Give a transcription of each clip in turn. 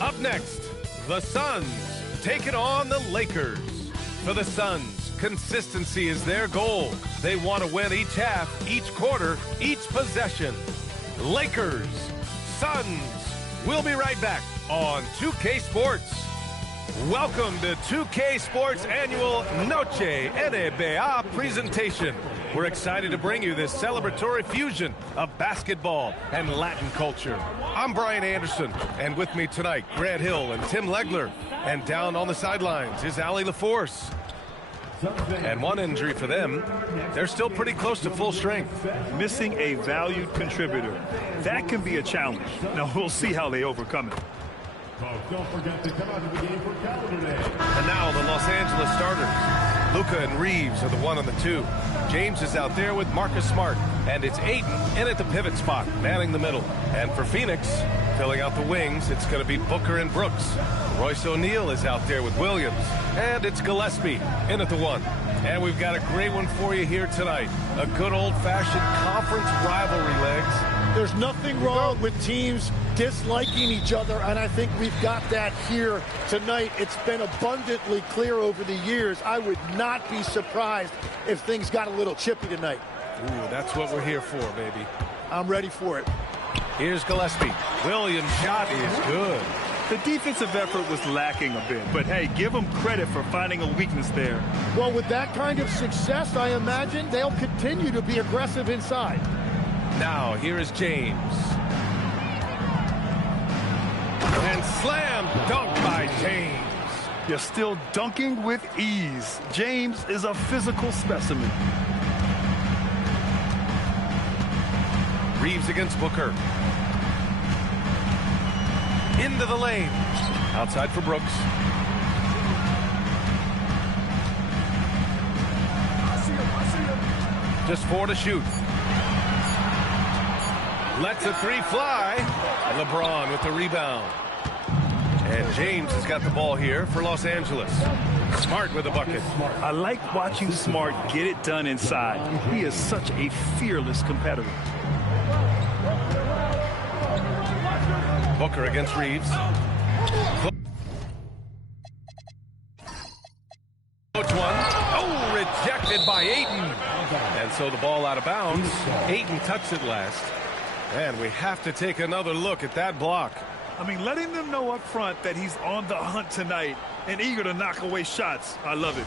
Up next, the Suns taking on the Lakers. For the Suns, consistency is their goal. They want to win each half, each quarter, each possession. Lakers, Suns. We'll be right back on 2K Sports. Welcome to 2K Sports' annual Noche NBA presentation. We're excited to bring you this celebratory fusion of basketball and Latin culture. I'm Brian Anderson, and with me tonight, Grant Hill and Tim Legler. And down on the sidelines is Allie LaForce. And one injury for them, they're still pretty close to full strength. Missing a valued contributor. That can be a challenge. Now, we'll see how they overcome it. Don't forget to come out to the game for calendar day. And now the Los Angeles starters. Luka and Reeves are the 1 and the 2. James is out there with Marcus Smart. And it's Ayton in at the pivot spot, manning the middle. And for Phoenix, filling out the wings, it's going to be Booker and Brooks. Royce O'Neal is out there with Williams. And it's Gillespie in at the 1. And we've got a great one for you here tonight. A good old-fashioned conference rivalry, Legs. There's nothing wrong with teams disliking each other, and I think we've got that here tonight. It's been abundantly clear over the years. I would not be surprised if things got a little chippy tonight. Ooh, that's what we're here for, baby. I'm ready for it. Here's Gillespie. Williams' shot is good. The defensive effort was lacking a bit, but hey, give them credit for finding a weakness there. Well, with that kind of success, I imagine they'll continue to be aggressive inside. Now, here is James. And slam dunk by James. You're still dunking with ease. James is a physical specimen. Reeves against Booker. Into the lane. Outside for Brooks. Just 4 to shoot. Lets a 3 fly. LeBron with the rebound. And James has got the ball here for Los Angeles. Smart with a bucket. I like watching Smart get it done inside. He is such a fearless competitor. Booker against Reeves. Coach one. Oh, rejected by Ayton. And so the ball out of bounds. Ayton touched it last. And we have to take another look at that block. I mean, letting them know up front that he's on the hunt tonight and eager to knock away shots. I love it.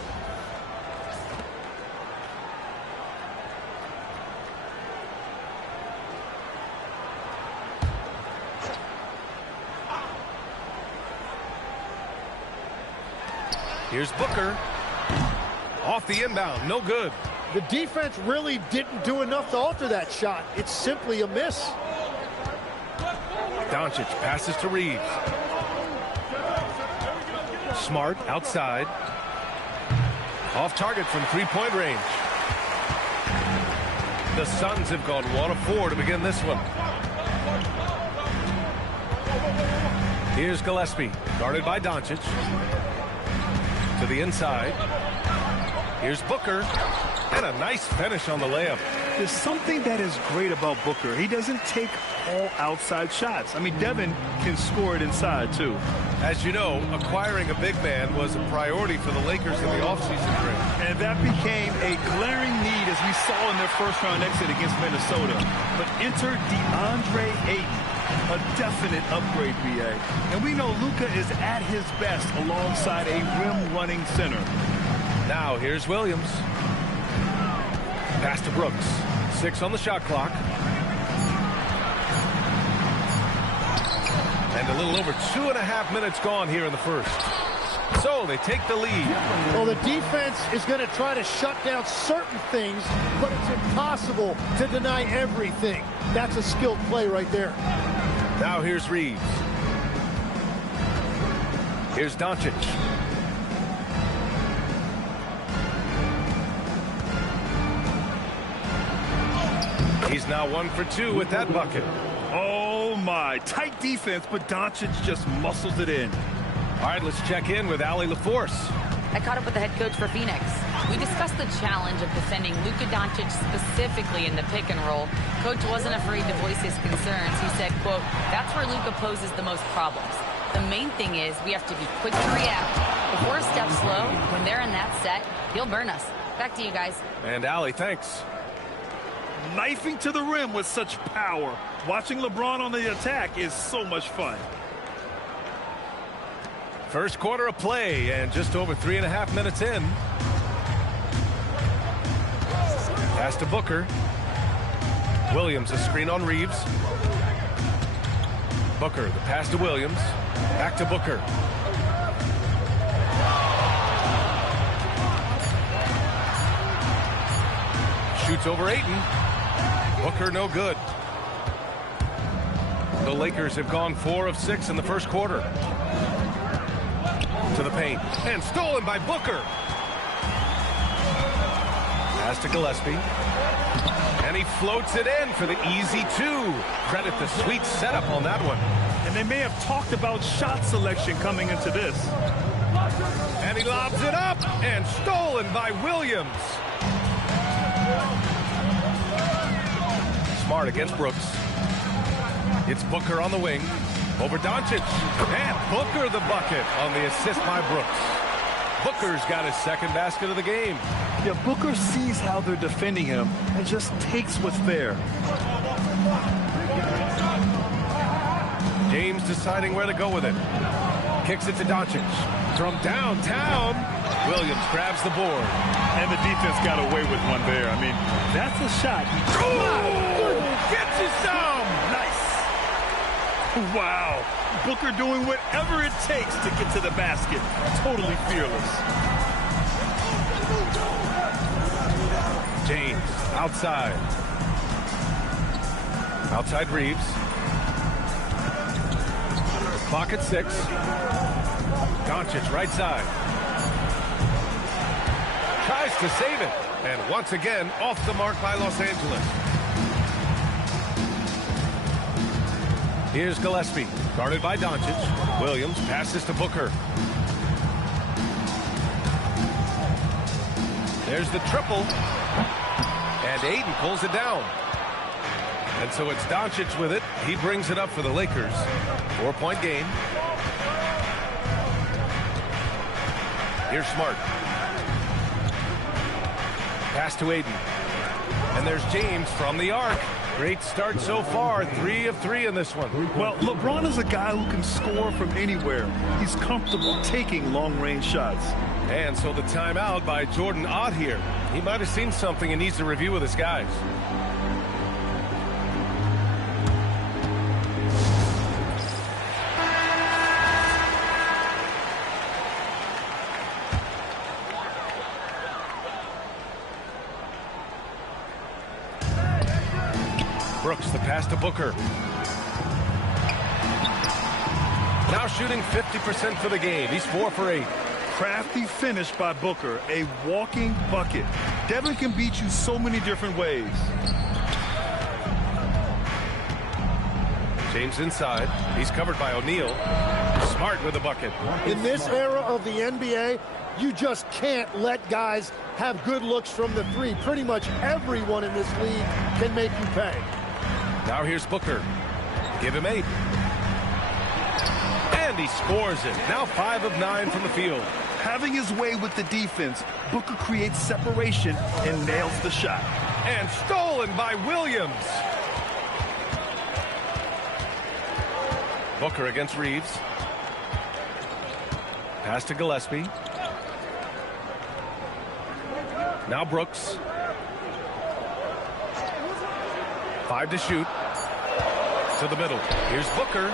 Here's Booker. Off the inbound, no good. The defense really didn't do enough to alter that shot. It's simply a miss. Doncic passes to Reeves. Smart outside. Off target from three-point range. The Suns have gone 1 of 4 to begin this one. Here's Gillespie, guarded by Doncic. To the inside. Here's Booker. And a nice finish on the layup. There's something that is great about Booker. He doesn't take all outside shots. I mean, Devin can score it inside, too. As you know, acquiring a big man was a priority for the Lakers in the offseason trade. And that became a glaring need, as we saw in their first-round exit against Minnesota. But enter DeAndre Ayton, a definite upgrade, BA. And we know Luka is at his best alongside a rim-running center. Now, here's Williams. Pass to Brooks. 6 on the shot clock. And a little over 2.5 minutes gone here in the first. So they take the lead. Well, the defense is going to try to shut down certain things, but it's impossible to deny everything. That's a skilled play right there. Now here's Reeves. Here's Doncic. He's now 1 for 2 with that bucket. Oh, my. Tight defense, but Doncic just muscles it in. All right, let's check in with Allie LaForce. I caught up with the head coach for Phoenix. We discussed the challenge of defending Luka Doncic specifically in the pick and roll. Coach wasn't afraid to voice his concerns. He said, quote, "That's where Luka poses the most problems. The main thing is we have to be quick to react. If we're a step slow, when they're in that set, he'll burn us. Back to you guys. And Allie, thanks. Knifing to the rim with such power. Watching LeBron on the attack is so much fun. First quarter of play and just over 3.5 minutes in. Pass to Booker. Williams, a screen on Reeves. Booker, the pass to Williams. Back to Booker. Shoots over Ayton. Booker, no good. The Lakers have gone 4 of 6 in the first quarter. To the paint. And stolen by Booker. Pass to Gillespie. And he floats it in for the easy 2. Credit the sweet setup on that one. And they may have talked about shot selection coming into this. And he lobs it up. And stolen by Williams. Smart against Brooks. It's Booker on the wing. Over Doncic. And Booker the bucket on the assist by Brooks. Booker's got his second basket of the game. Yeah, Booker sees how they're defending him and just takes what's there. James deciding where to go with it. Kicks it to Doncic. From downtown, Williams grabs the board. And the defense got away with one there. I mean, that's a shot. Oh! Gets you some! Nice. Wow. Booker doing whatever it takes to get to the basket. Totally fearless. James, outside. Outside Reeves. Clock at 6. Doncic, right side. Tries to save it. And once again, off the mark by Los Angeles. Here's Gillespie, guarded by Doncic. Williams passes to Booker. There's the triple. And Ayton pulls it down. And so it's Doncic with it. He brings it up for the Lakers. 4-point game. Here's Smart. Pass to Ayton. And there's James from the arc. Great start so far. 3 of 3 in this one. Well, LeBron is a guy who can score from anywhere. He's comfortable taking long-range shots. And so the timeout by Jordan Ott here. He might have seen something and needs to review with his guys. Brooks, the pass to Booker. Now shooting 50% for the game. He's 4 for 8. Crafty finish by Booker, a walking bucket. Devin can beat you so many different ways. James inside. He's covered by O'Neal. Smart with the bucket. In this era of the NBA, you just can't let guys have good looks from the 3. Pretty much everyone in this league can make you pay. Now here's Booker. Give him 8. And he scores it. Now 5 of 9 from the field. Having his way with the defense, Booker creates separation and nails the shot. And stolen by Williams. Booker against Reeves. Pass to Gillespie. Now Brooks. 5 to shoot. To the middle. Here's Booker.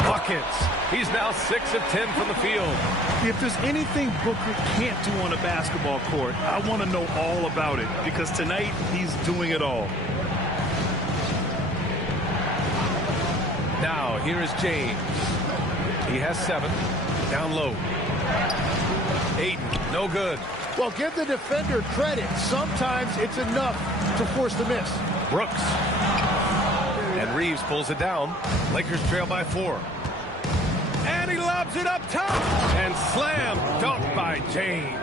Buckets. He's now 6 of 10 from the field. If there's anything Booker can't do on a basketball court, I want to know all about it, because tonight he's doing it all. Now here is James. He has 7. Down low. Ayton, no good. Well, give the defender credit. Sometimes it's enough to force the miss. Brooks. And Reeves pulls it down. Lakers trail by 4. And he lobs it up top. And slam dunk by James.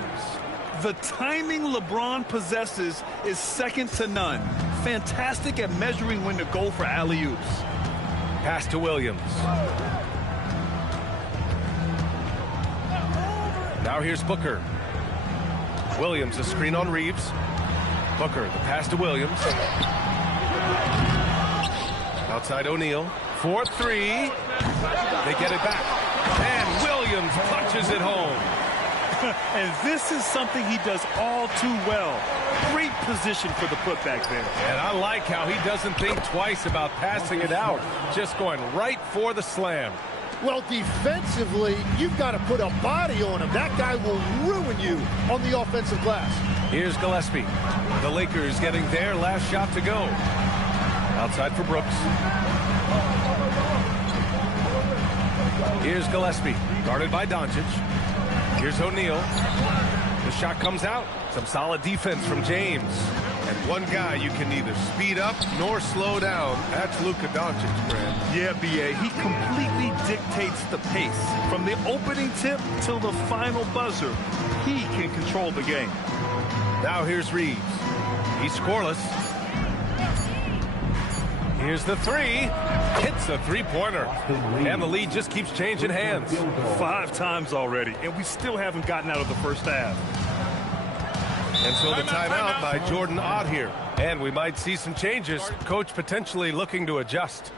The timing LeBron possesses is second to none. Fantastic at measuring when to go for alley-oops. Pass to Williams. Now here's Booker. Williams, a screen on Reeves. Booker, the pass to Williams. Outside O'Neal. 4-3. They get it back. And Williams punches it home. And this is something he does all too well. Great position for the putback there. And I like how he doesn't think twice about passing it out. Just going right for the slam. Well, defensively, you've got to put a body on him. That guy will ruin you on the offensive glass. Here's Gillespie. The Lakers getting their last shot to go. Outside for Brooks. Here's Gillespie, guarded by Doncic. Here's O'Neal. The shot comes out. Some solid defense from James. And one guy you can neither speed up nor slow down. That's Luka Doncic, Brad. Yeah, B.A., he completely dictates the pace. From the opening tip till the final buzzer, he can control the game. Now here's Reeves. He's scoreless. Here's the three. Hits a three-pointer. And the lead just keeps changing hands. 5 times already, and we still haven't gotten out of the first half. And so the timeout by Jordan Ott here. And we might see some changes. Coach potentially looking to adjust.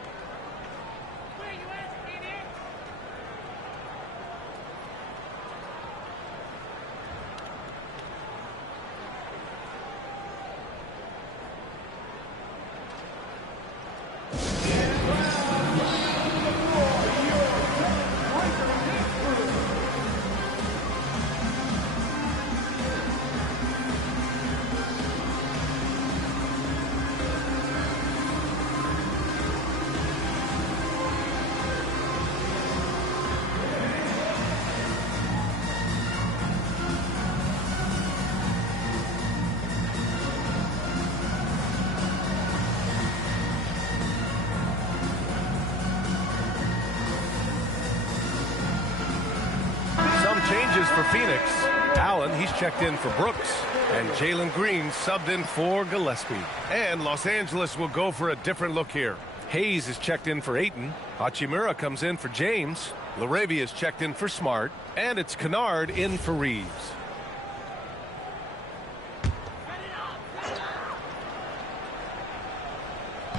Changes for Phoenix. Allen, he's checked in for Brooks. And Jalen Green subbed in for Gillespie. And Los Angeles will go for a different look here. Hayes is checked in for Ayton. Hachimura comes in for James. LaRavia is checked in for Smart. And it's Kennard in for Reeves.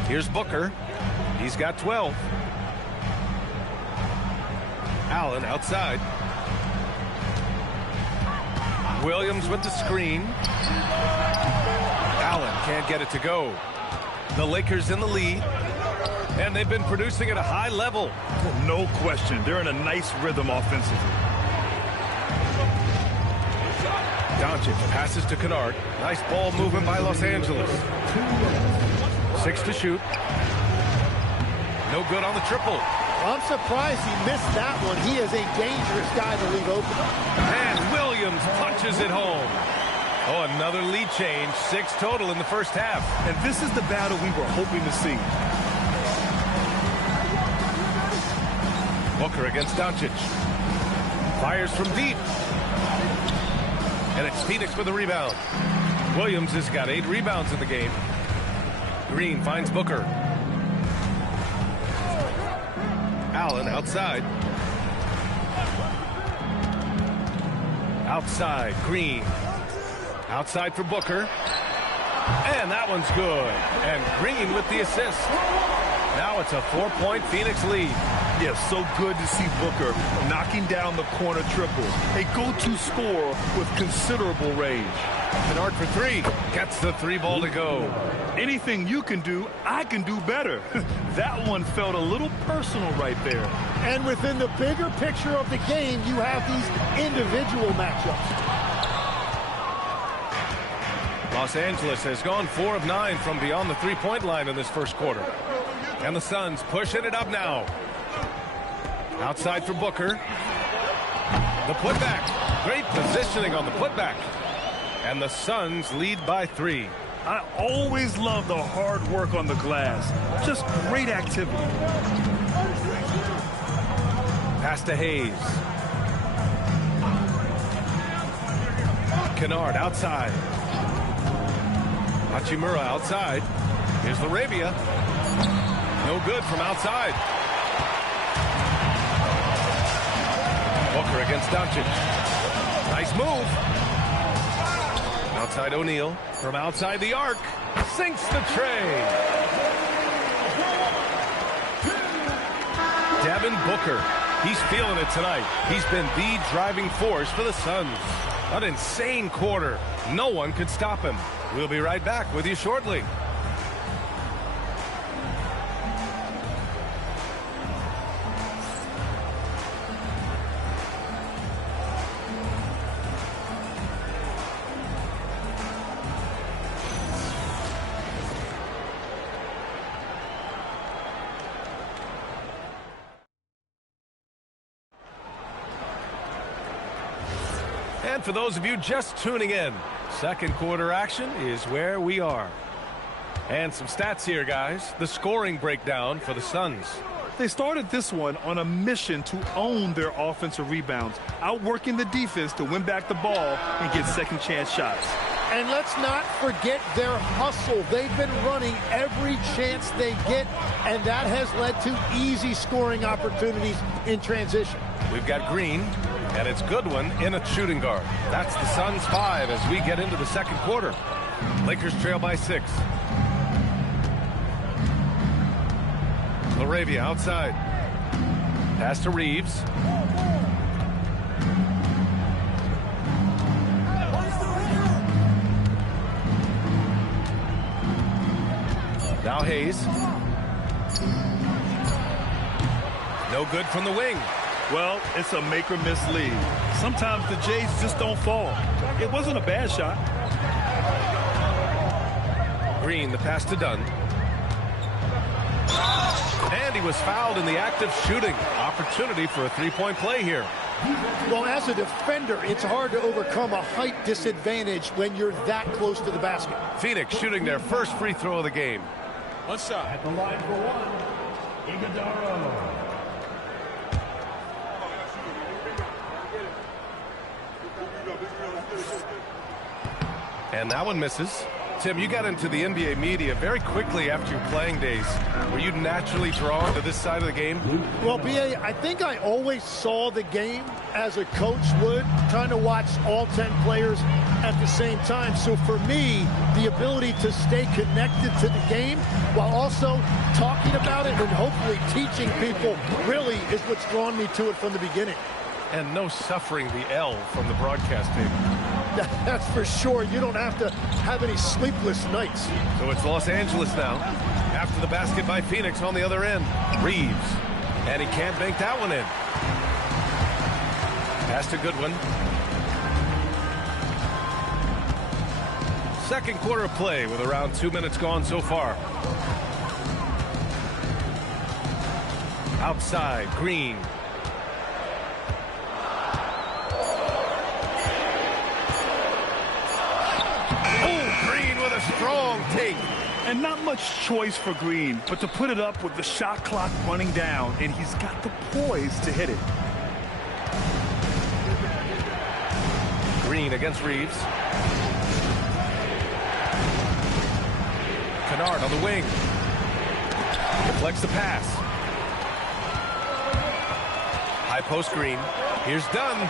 Here's Booker. He's got 12. Allen outside. Williams with the screen. Allen can't get it to go. The Lakers in the lead. And they've been producing at a high level. No question. They're in a nice rhythm offensively. Doncic passes to Kennard. Nice ball movement by Los Angeles. 6 to shoot. No good on the triple. I'm surprised he missed that one. He is a dangerous guy to leave open. And Williams punches it home. Oh, another lead change. 6 total in the first half. And this is the battle we were hoping to see. Booker against Doncic. Fires from deep. And it's Phoenix with the rebound. Williams has got 8 rebounds in the game. Green finds Booker. Allen outside. Outside, Green. Outside for Booker. And that one's good. And Green with the assist. Now it's a 4-point Phoenix lead. Yes, so good to see Booker knocking down the corner triple. A go-to scorer with considerable range. Kennard for 3. Gets the 3 ball to go. Anything you can do, I can do better. That one felt a little personal right there. And within the bigger picture of the game, you have these individual matchups. Los Angeles has gone 4 of 9 from beyond the 3-point line in this first quarter. And the Suns pushing it up now. Outside for Booker. The putback. Great positioning on the putback. And the Suns lead by 3. I always love the hard work on the glass. Just great activity. Pass to Hayes. Kennard outside. Hachimura outside. Here's LaRavia. No good from outside. Booker against Doncic. Nice move. Outside O'Neal. From outside the arc. Sinks the tray. Devin Booker. He's feeling it tonight. He's been the driving force for the Suns. An insane quarter. No one could stop him. We'll be right back with you shortly. And for those of you just tuning in, second quarter action is where we are. And some stats here, guys. The scoring breakdown for the Suns. They started this one on a mission to own their offensive rebounds, outworking the defense to win back the ball and get second chance shots. And let's not forget their hustle. They've been running every chance they get, and that has led to easy scoring opportunities in transition. We've got Green, and it's Goodwin in a shooting guard. That's the Suns 5 as we get into the second quarter. Lakers trail by 6. Laravia outside. Pass to Reeves. Now Hayes. No good from the wing. Well, it's a make or miss lead. Sometimes the Jays just don't fall. It wasn't a bad shot. Green, the pass to Dunn. And he was fouled in the act of shooting. Opportunity for a three-point play here. Well, as a defender, it's hard to overcome a height disadvantage when you're that close to the basket. Phoenix shooting their first free throw of the game. One shot. At the line for one, Iguodala. And that one misses. Tim, you got into the NBA media very quickly after your playing days. Were you naturally drawn to this side of the game? Well, B.A., I think I always saw the game as a coach would, trying to watch all 10 players at the same time. So for me, the ability to stay connected to the game while also talking about it and hopefully teaching people really is what's drawn me to it from the beginning. And no suffering the L from the broadcast table. That's for sure. You don't have to have any sleepless nights. So it's Los Angeles now. After the basket by Phoenix on the other end. Reeves. And he can't bank that one in. Pass to Goodwin. Second quarter of play with around 2 minutes gone so far. Outside, Green. Strong take. And not much choice for Green, but to put it up with the shot clock running down, and he's got the poise to hit it. Green against Reeves. Kennard on the wing. Deflects the pass. High post Green. Here's Dunn.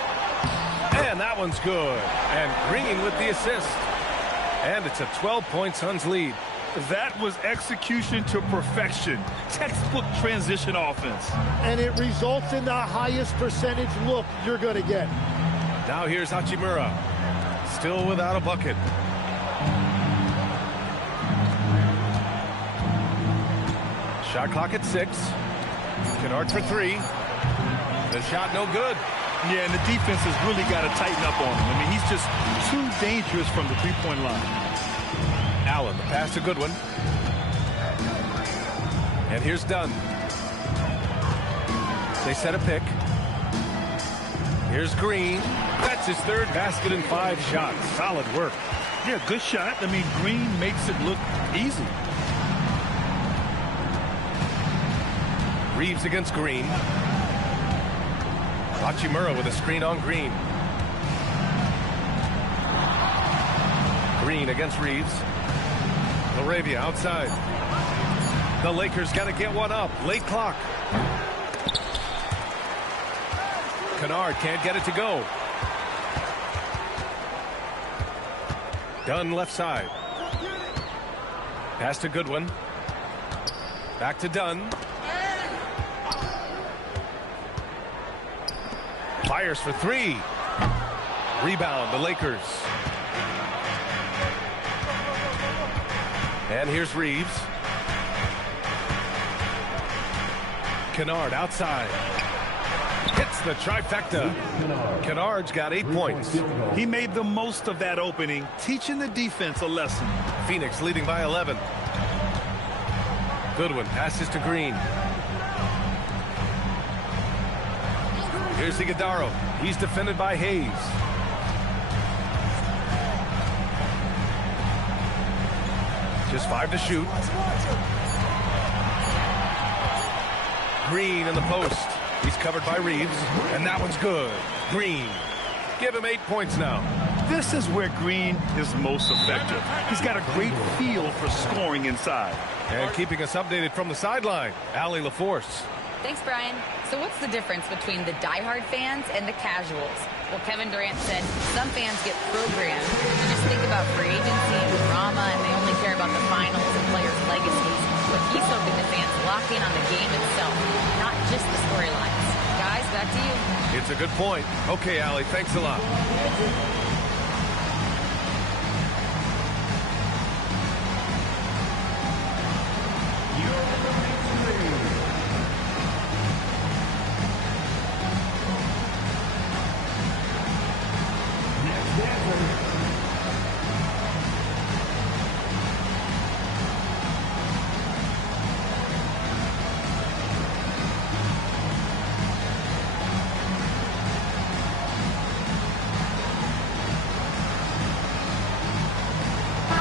And that one's good. And Green with the assist. And it's a 12-point Suns lead. That was execution to perfection. Textbook transition offense. And it results in the highest percentage look you're going to get. Now here's Hachimura. Still without a bucket. Shot clock at 6. Kennard for 3. The shot no good. Yeah, and the defense has really got to tighten up on him. I mean, he's just too dangerous from the three-point line. Allen, the pass to Goodwin. And here's Dunn. They set a pick. Here's Green. That's his third basket in 5 shots. Solid work. Yeah, good shot. I mean, Green makes it look easy. Reeves against Green. Hachimura with a screen on Green. Green against Reeves. Laravia outside. The Lakers got to get one up. Late clock. Kennard can't get it to go. Dunn left side. Pass to Goodwin. Back to Dunn. Fires for three. Rebound, the Lakers. And here's Reeves. Kennard outside. Hits the trifecta. Kennard's got 8 points. He made the most of that opening, teaching the defense a lesson. Phoenix leading by 11. Goodwin passes to Green. Here's Iguodala. He's defended by Hayes. Just 5 to shoot. Green in the post. He's covered by Reeves, and that one's good. Green. Give him 8 points now. This is where Green is most effective. He's got a great feel for scoring inside. And keeping us updated from the sideline, Allie LaForce. Thanks, Brian. So what's the difference between the diehard fans and the casuals? Well, Kevin Durant said some fans get programmed to just think about free agency and drama, and they only care about the finals and players' legacies. But he's hoping the fans lock in on the game itself, not just the storylines. Guys, back to you. It's a good point. Okay, Allie, thanks a lot.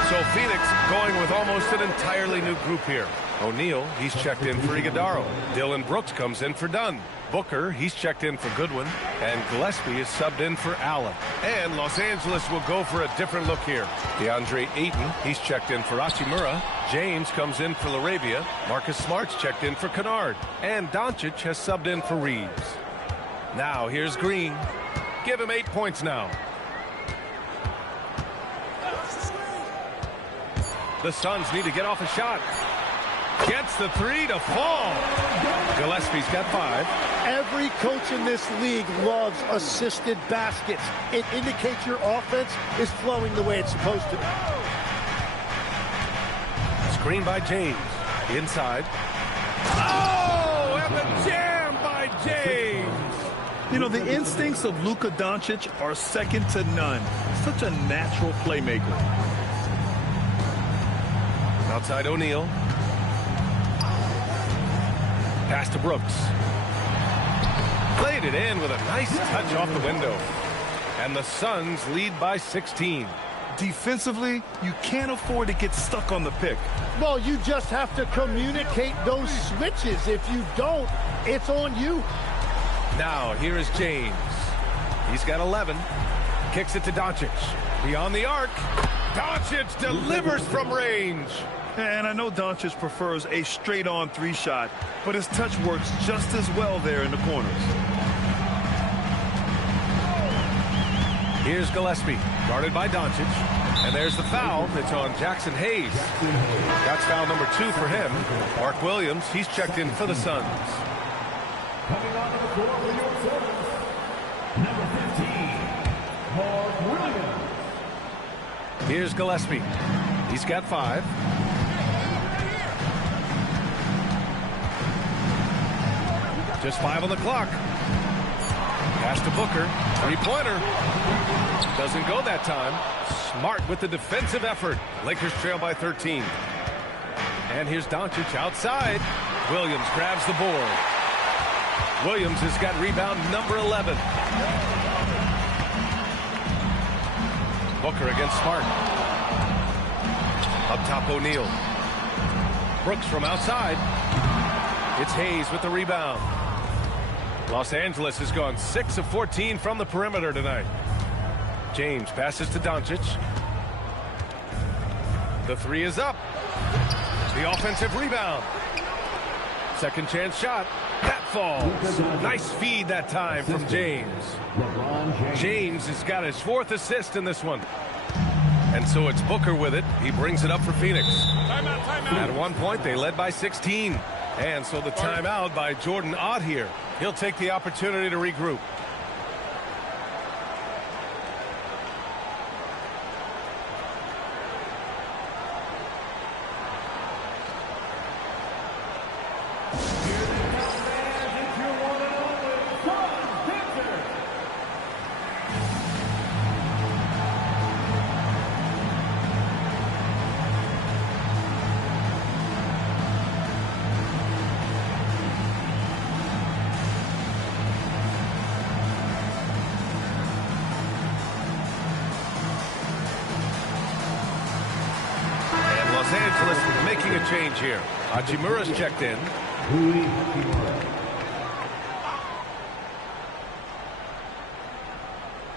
So Phoenix going with almost an entirely new group here. O'Neal, he's checked in for Iguodala. Dylan Brooks comes in for Dunn. Booker, he's checked in for Goodwin. And Gillespie is subbed in for Allen. And Los Angeles will go for a different look here. DeAndre Ayton, he's checked in for Hachimura. James comes in for LaRavia. Marcus Smart's checked in for Kennard. And Doncic has subbed in for Reeves. Now here's Green. Give him 8 points now. The Suns need to get off a shot. Gets the three to fall. Gillespie's got 5. Every coach in this league loves assisted baskets. It indicates your offense is flowing the way it's supposed to be. Screen by James. Inside. Oh, and the jam by James. You know, the instincts of Luka Doncic are second to none. Such a natural playmaker. Outside O'Neal. Pass to Brooks. Played it in with a nice touch off the window. And the Suns lead by 16. Defensively, you can't afford to get stuck on the pick. Well, you just have to communicate those switches. If you don't, it's on you. Now, here is James. He's got 11. Kicks it to Doncic. Beyond the arc. Doncic delivers from range. And I know Doncic prefers a straight-on 3-shot, but his touch works just as well there in the corners. Here's Gillespie, guarded by Doncic. And there's the foul. It's on Jackson Hayes. That's foul number 2 for him. Mark Williams, he's checked in for the Suns. Coming onto the floor for your Suns, number 15, Mark Williams. Here's Gillespie. He's got 5. Just 5 on the clock. Pass to Booker. 3-pointer. Doesn't go that time. Smart with the defensive effort. Lakers trail by 13. And here's Doncic outside. Williams grabs the board. Williams has got rebound number 11. Booker against Smart. Up top, O'Neal. Brooks from outside. It's Hayes with the rebound. Los Angeles has gone 6 of 14 from the perimeter tonight. James passes to Doncic. The 3 is up. The offensive rebound. Second chance shot. That falls. Nice feed that time from James. James has got his 4th assist in this one. And so it's Booker with it. He brings it up for Phoenix. Timeout, timeout. At one point, they led by 16. And so the timeout by Jordan Ott here. He'll take the opportunity to regroup. Los Angeles making a change here. Hachimura's checked in.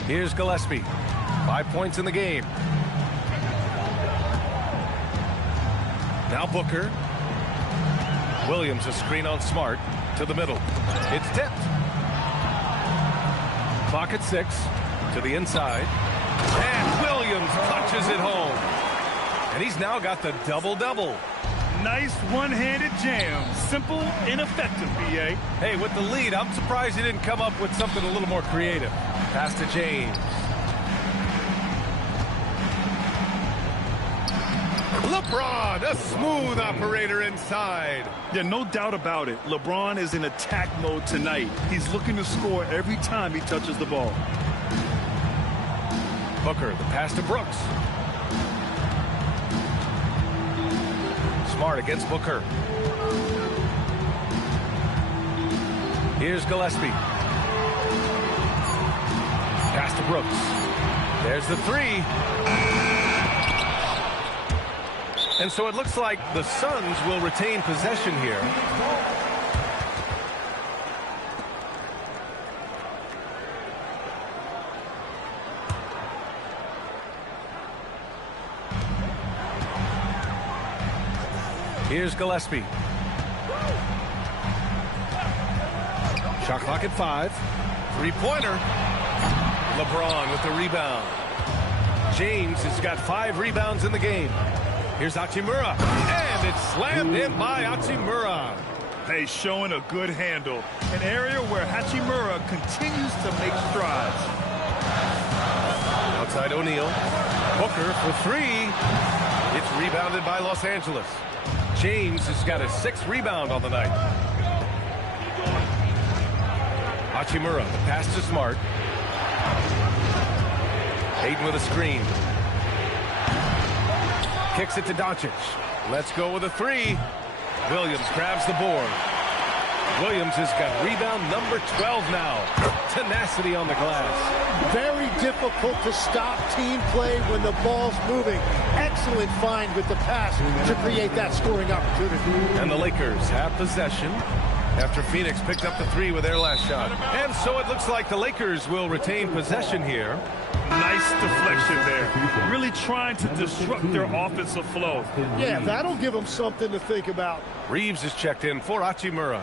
Here's Gillespie. 5 points in the game. Now Booker. Williams a screen on Smart to the middle. It's tipped. Clock at 6 to the inside. And Williams punches it home. And he's now got the double-double. Nice one-handed jam. Simple and effective, B.A. Hey, with the lead, I'm surprised he didn't come up with something a little more creative. Pass to James. LeBron, a smooth operator inside. Yeah, no doubt about it. LeBron is in attack mode tonight. He's looking to score every time he touches the ball. Booker, the pass to Brooks. Smart against Booker. Here's Gillespie. Pass to Brooks. There's the 3. And so it looks like the Suns will retain possession here. Here's Gillespie. Shot clock at 5. Three-pointer. LeBron with the rebound. James has got 5 rebounds in the game. Here's Hachimura. And it's slammed in by Hachimura. Hey, showing a good handle. An area where Hachimura continues to make strides. Outside O'Neal. Booker for 3. It's rebounded by Los Angeles. James has got a 6th rebound on the night. Hachimura, the pass to Smart. Hayden with a screen. Kicks it to Doncic. Let's go with a 3. Williams grabs the board. Williams has got rebound number 12 now. Tenacity on the glass. Very difficult to stop team play when the ball's moving. Excellent find with the pass to create that scoring opportunity. And the Lakers have possession after Phoenix picked up the 3 with their last shot. And so it looks like the Lakers will retain possession here. Nice deflection there. Really trying to disrupt their offensive flow. Yeah, that'll give them something to think about. Reeves is checked in for Hachimura.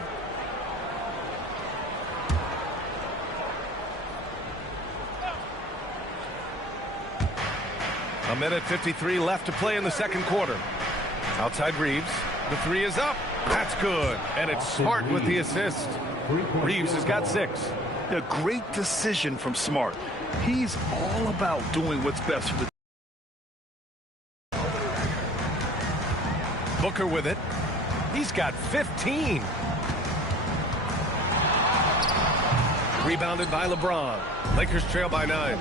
A minute 53 left to play in the second quarter. Outside Reeves. The 3 is up. That's good. And it's Smart with the assist. Reeves has got 6. A great decision from Smart. He's all about doing what's best for the Booker with it. He's got 15. Rebounded by LeBron. Lakers trail by 9.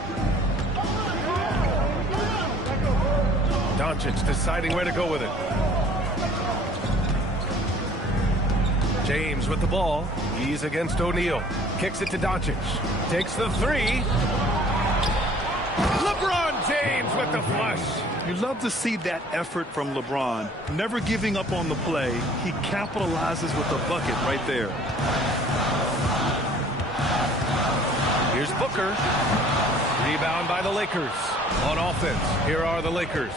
Doncic deciding where to go with it. James with the ball. He's against O'Neal. Kicks it to Doncic. Takes the 3. LeBron James with the flush. You love to see that effort from LeBron. Never giving up on the play. He capitalizes with the bucket right there. Here's Booker. Rebound by the Lakers. On offense, here are the Lakers.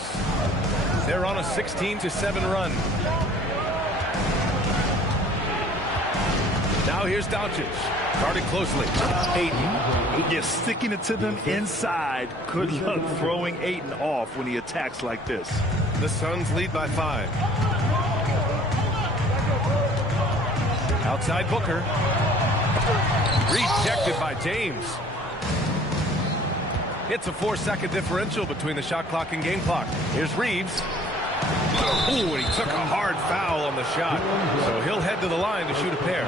They're on a 16-7 run. Now here's Doncic. Guarded closely. Hayden You're sticking it to them inside. Good luck throwing Ayton off when he attacks like this. The Suns lead by 5. Outside Booker. Rejected by James. It's a 4-second differential between the shot clock and game clock. Here's Reeves. Ooh, and he took a hard foul on the shot. So he'll head to the line to shoot a pair.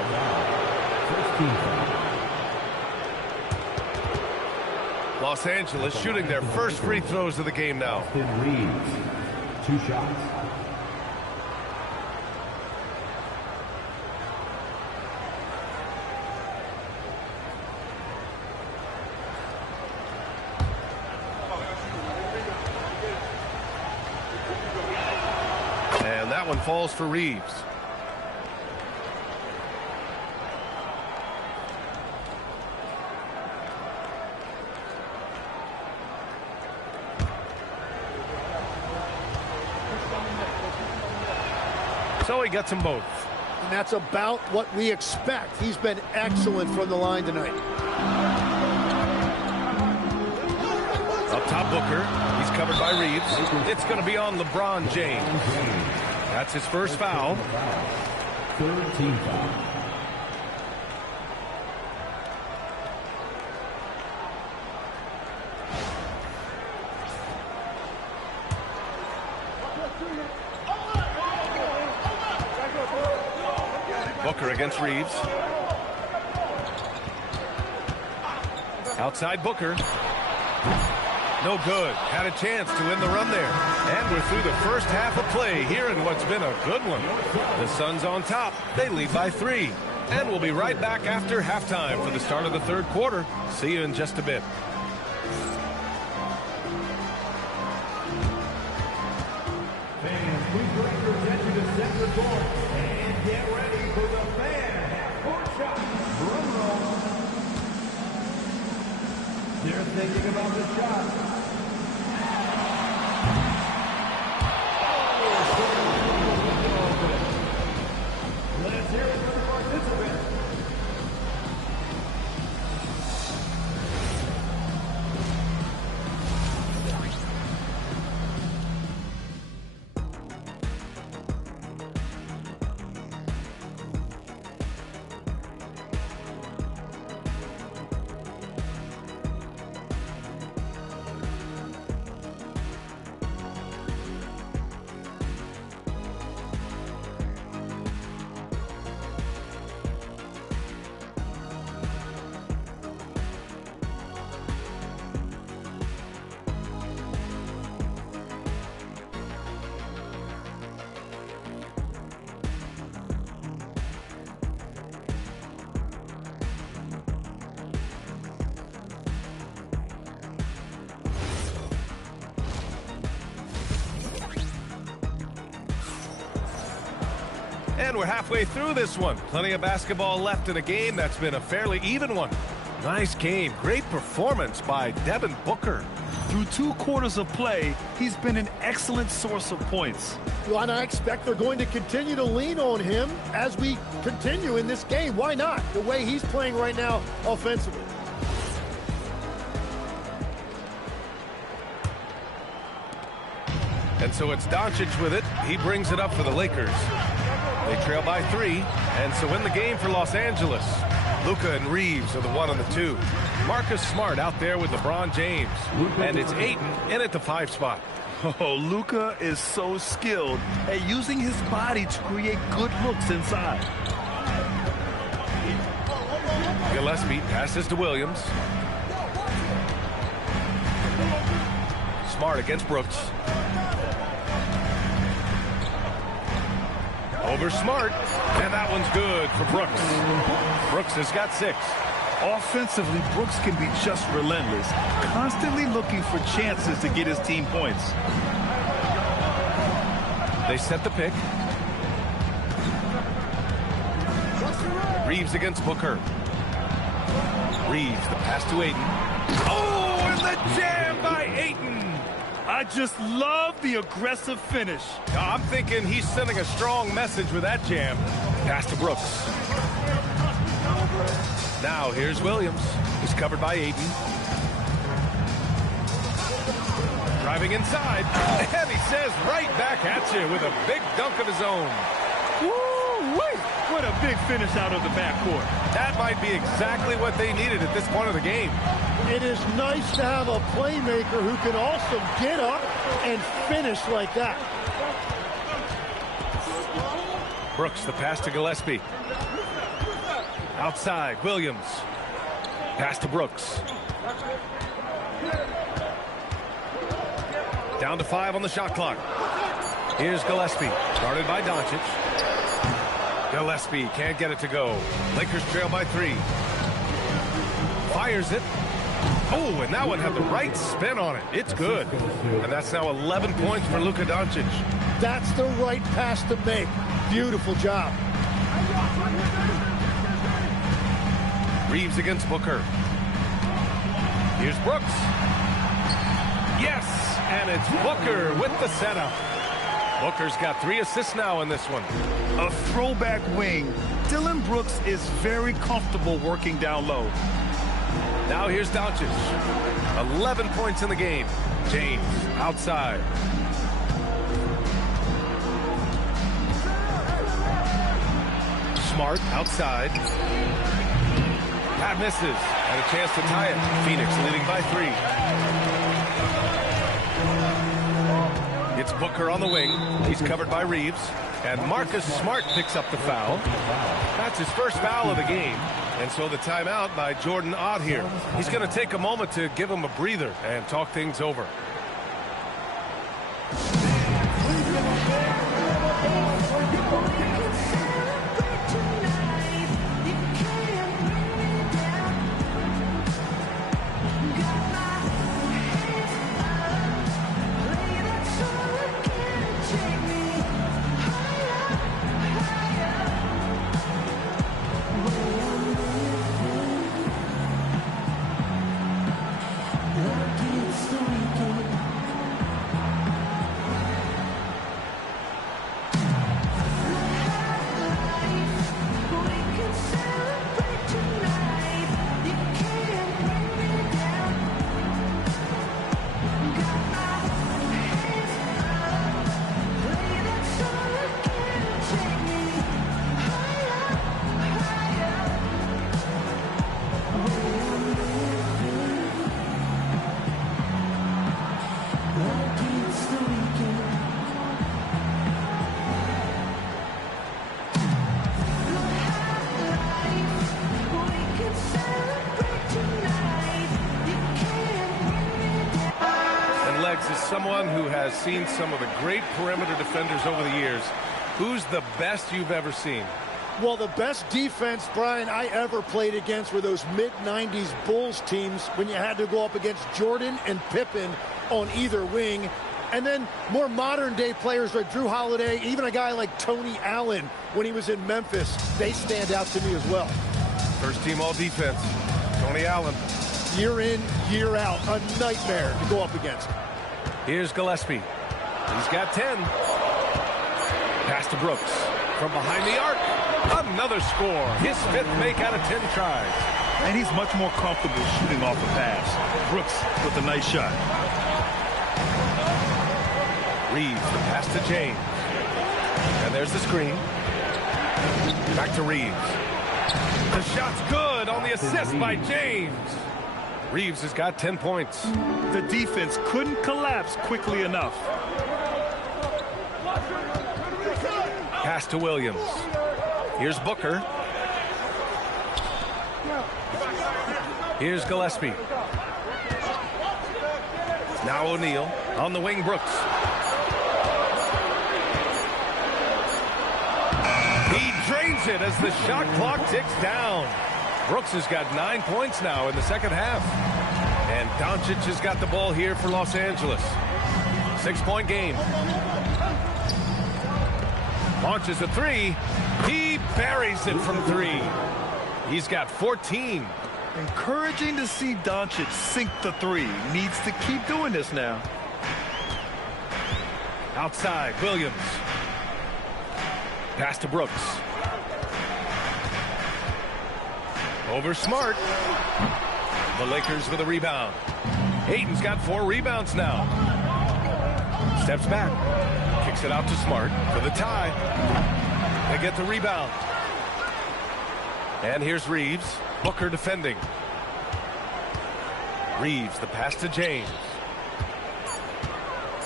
Los Angeles shooting their first free throws of the game now. Reeves, 2 shots. And that one falls for Reeves. So he gets them both. And that's about what we expect. He's been excellent from the line tonight. Up top, Booker. He's covered by Reeves. It's going to be on LeBron James. That's his first foul. 3rd team foul. Booker against Reeves. Outside Booker. No good. Had a chance to win the run there. And we're through the first half of play here in what's been a good one. The Suns on top. They lead by 3. And we'll be right back after halftime for the start of the 3rd quarter. See you in just a bit. Fans, please direct your attention to center court and get ready for the fan half-court shot. Drum roll. They're thinking about the shot. Let's hear it for the participants. And we're halfway through this one. Plenty of basketball left in a game that's been a fairly even one. Nice game. Great performance by Devin Booker. Through 2 quarters of play, he's been an excellent source of points. Well, and I expect they're going to continue to lean on him as we continue in this game. Why not? The way he's playing right now offensively. And so it's Doncic with it. He brings it up for the Lakers. They trail by 3, and so in the game for Los Angeles, Luka and Reeves are the 1 and the 2. Marcus Smart out there with LeBron James, and it's Ayton in at the 5 spot. Oh, Luka is so skilled at using his body to create good looks inside. Gillespie passes to Williams. Smart against Brooks. Over Smart, and that one's good for Brooks. Brooks has got 6. Offensively, Brooks can be just relentless, constantly looking for chances to get his team points. They set the pick. Reeves against Booker. Reeves, the pass to Ayton. Oh, and the jam by Ayton. I just love the aggressive finish. I'm thinking he's sending a strong message with that jam. Pass to Brooks. Now here's Williams. He's covered by Ayton. Driving inside, and he says right back at you with a big dunk of his own. Woo-wee! What a big finish out of the backcourt. That might be exactly what they needed at this point of the game. It is nice to have a playmaker who can also get up and finish like that. Brooks, the pass to Gillespie. Outside, Williams. Pass to Brooks. Down to 5 on the shot clock. Here's Gillespie, guarded by Doncic. Gillespie can't get it to go. Lakers trail by 3. Fires it. Oh, and that one had the right spin on it. It's good. And that's now 11 points for Luka Doncic. That's the right pass to make. Beautiful job. Reeves against Booker. Here's Brooks. Yes, and it's Booker with the setup. Booker's got 3 assists now in this one. A throwback wing. Dylan Brooks is very comfortable working down low. Now here's Doncic. 11 points in the game. James outside. Smart outside. That misses. And a chance to tie it. Phoenix leading by 3. It's Booker on the wing. He's covered by Reeves. And Marcus Smart picks up the foul. That's his first foul of the game. And so the timeout by Jordan Ott here. He's going to take a moment to give him a breather and talk things over. Is someone who has seen some of the great perimeter defenders over the years. Who's the best you've ever seen? Well, the best defense, Brian, I ever played against were those mid-90s Bulls teams when you had to go up against Jordan and Pippen on either wing. And then more modern-day players like Drew Holiday, even a guy like Tony Allen when he was in Memphis, they stand out to me as well. First team all defense, Tony Allen. Year in, year out, a nightmare to go up against. Here's Gillespie. He's got 10. Pass to Brooks. From behind the arc. Another score. His 5th make out of 10 tries. And he's much more comfortable shooting off the pass. Brooks with a nice shot. Reeves, the pass to James. And there's the screen. Back to Reeves. The shot's good on the assist by James. Reeves has got 10 points. The defense couldn't collapse quickly enough. Pass to Williams. Here's Booker. Here's Gillespie. Now O'Neal on the wing. Brooks. He drains it as the shot clock ticks down. Brooks has got 9 points now in the second half. And Doncic has got the ball here for Los Angeles. 6-point game. Launches a 3. He buries it from 3. He's got 14. Encouraging to see Doncic sink the 3. Needs to keep doing this now. Outside, Williams. Pass to Brooks. Over Smart. The Lakers with a rebound. Ayton's got 4 rebounds now. Steps back. Kicks it out to Smart for the tie. They get the rebound. And here's Reeves. Booker defending. Reeves, the pass to James.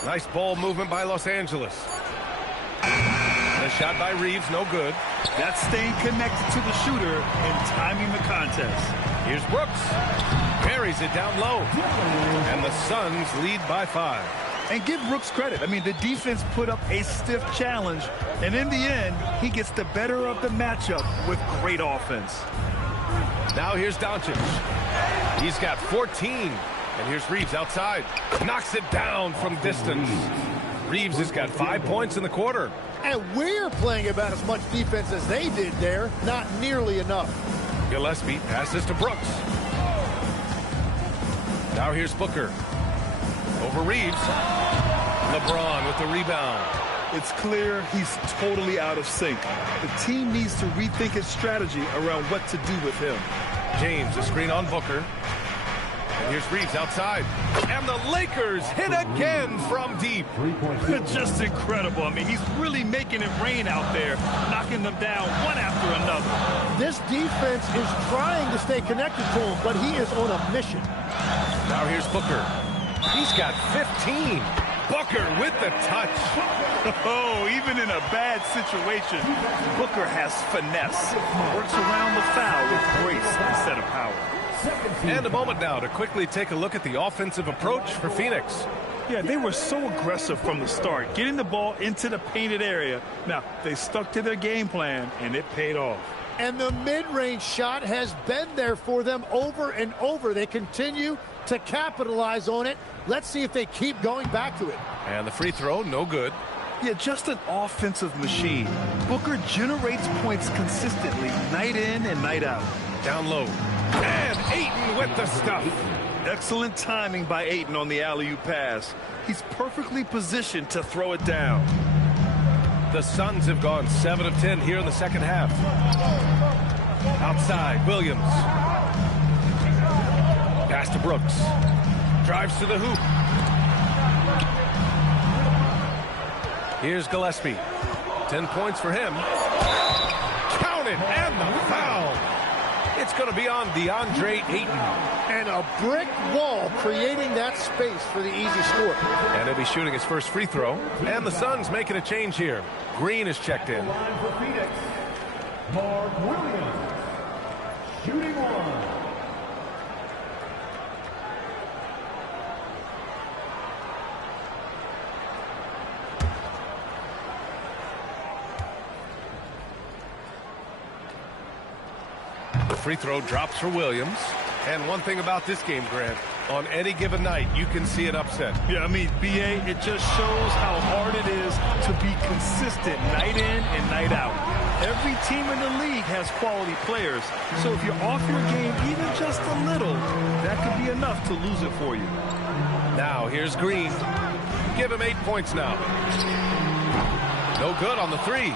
Nice ball movement by Los Angeles. The shot by Reeves, no good. That's staying connected to the shooter and timing the contest. Here's Brooks. Carries it down low. And the Suns lead by 5. And give Brooks credit. I mean, the defense put up a stiff challenge. And in the end, he gets the better of the matchup with great offense. Now here's Doncic. He's got 14. And here's Reeves outside. Knocks it down from distance. Reeves has got 5 points in the quarter. And we're playing about as much defense as they did there. Not nearly enough. Gillespie passes to Brooks. Now here's Booker. Over Reeves. LeBron with the rebound. It's clear he's totally out of sync. The team needs to rethink its strategy around what to do with him. James, a screen on Booker. And here's Reeves outside. And the Lakers hit again from deep. Just incredible. I mean, he's really making it rain out there, knocking them down one after another. This defense is trying to stay connected to him, but he is on a mission. Now here's Booker. He's got 15. Booker with the touch. Oh, even in a bad situation, Booker has finesse. Works around the foul with grace instead of power. And a moment now to quickly take a look at the offensive approach for Phoenix. Yeah, they were so aggressive from the start, getting the ball into the painted area. Now, they stuck to their game plan, and it paid off. And the mid-range shot has been there for them over and over. They continue to capitalize on it. Let's see if they keep going back to it. And the free throw, no good. Yeah, just an offensive machine. Booker generates points consistently, night in and night out. Down low. And Ayton with the stuff. Excellent timing by Ayton on the alley-oop pass. He's perfectly positioned to throw it down. The Suns have gone 7 of 10 here in the second half. Outside, Williams. Pass to Brooks. Drives to the hoop. Here's Gillespie. 10 points for him. Count it, and the foul. It's going to be on DeAndre Ayton. And a brick wall creating that space for the easy score. And he'll be shooting his first free throw. And the Suns making a change here. Green is checked in. Line for Phoenix, Mark Williams, shooting 1. The free throw drops for Williams. And one thing about this game, Grant, on any given night, you can see an upset. Yeah, I mean, BA, it just shows how hard it is to be consistent night in and night out. Every team in the league has quality players. So if you're off your game even just a little, that could be enough to lose it for you. Now, here's Green. Give him 8 points now. No good on the three.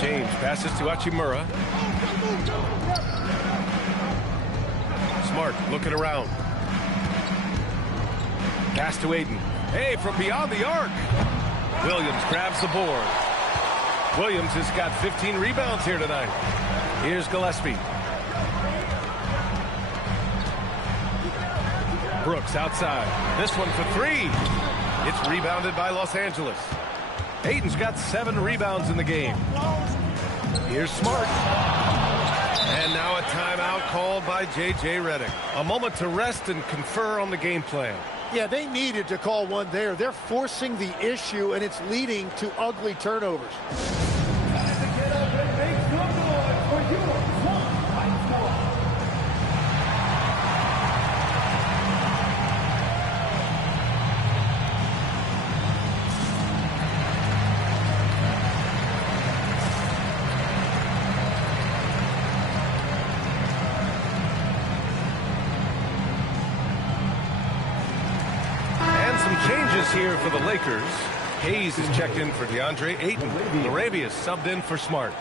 James passes to Hachimura. Smart looking around. Pass to Ayton. Hey, from beyond the arc. Williams grabs the board. Williams has got 15 rebounds here tonight. Here's Gillespie. Brooks outside. This one for 3. It's rebounded by Los Angeles. Ayton's got 7 rebounds in the game. Here's Smart. And now a timeout called by J.J. Redick. A moment to rest and confer on the game plan. Yeah, they needed to call one there. They're forcing the issue, and it's leading to ugly turnovers. Time to get up and make some noise for your one-fight squad. Changes here for the Lakers. Hayes is checked in for DeAndre Ayton. Arabia subbed in for Smart.